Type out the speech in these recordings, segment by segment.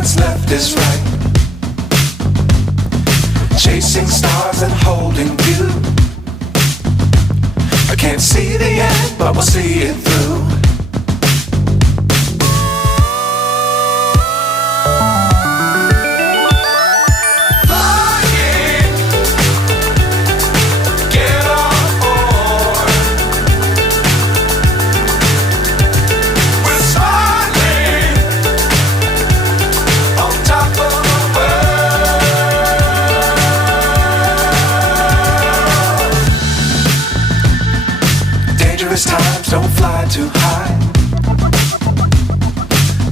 what's left is right. Chasing stars and holding you. I can't see the end, but we'll see it through. Times don't fly too high.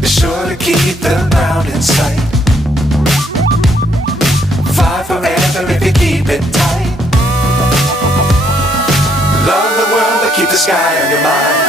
Be sure to keep the ground in sight. Fly forever if you keep it tight. Love the world but keep the sky on your mind.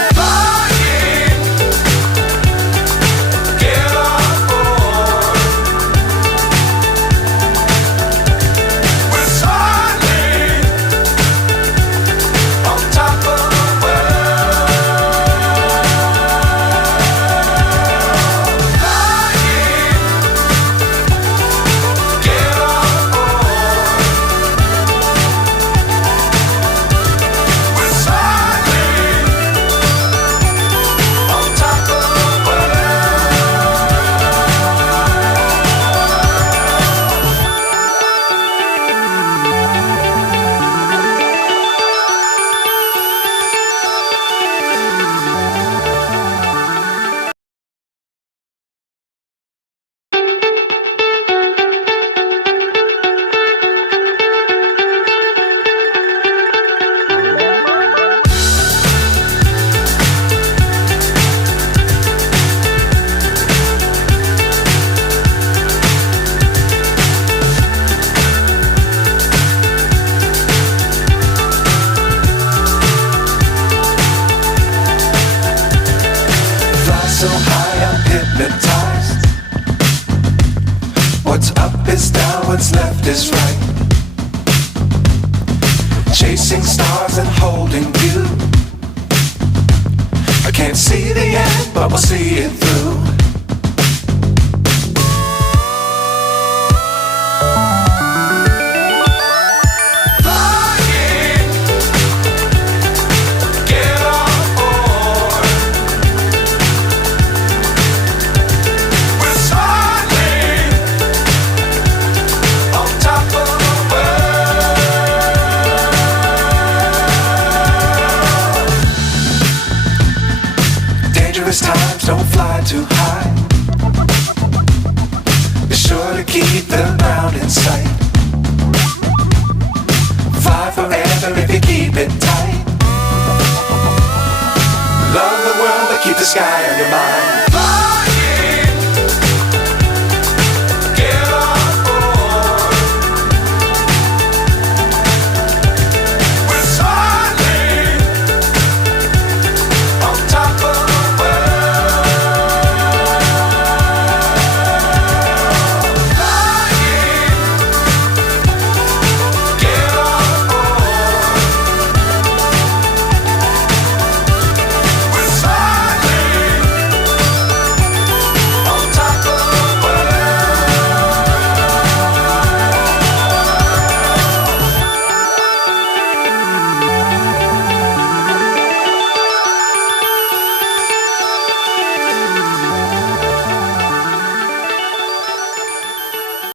So high I'm hypnotized. What's up is down, what's left is right. Chasing stars and holding you. I can't see the end, but we'll see it through. Times don't fly too high. Be sure to keep the ground in sight. Fly forever if you keep it tight. Love the world but keep the sky on your mind.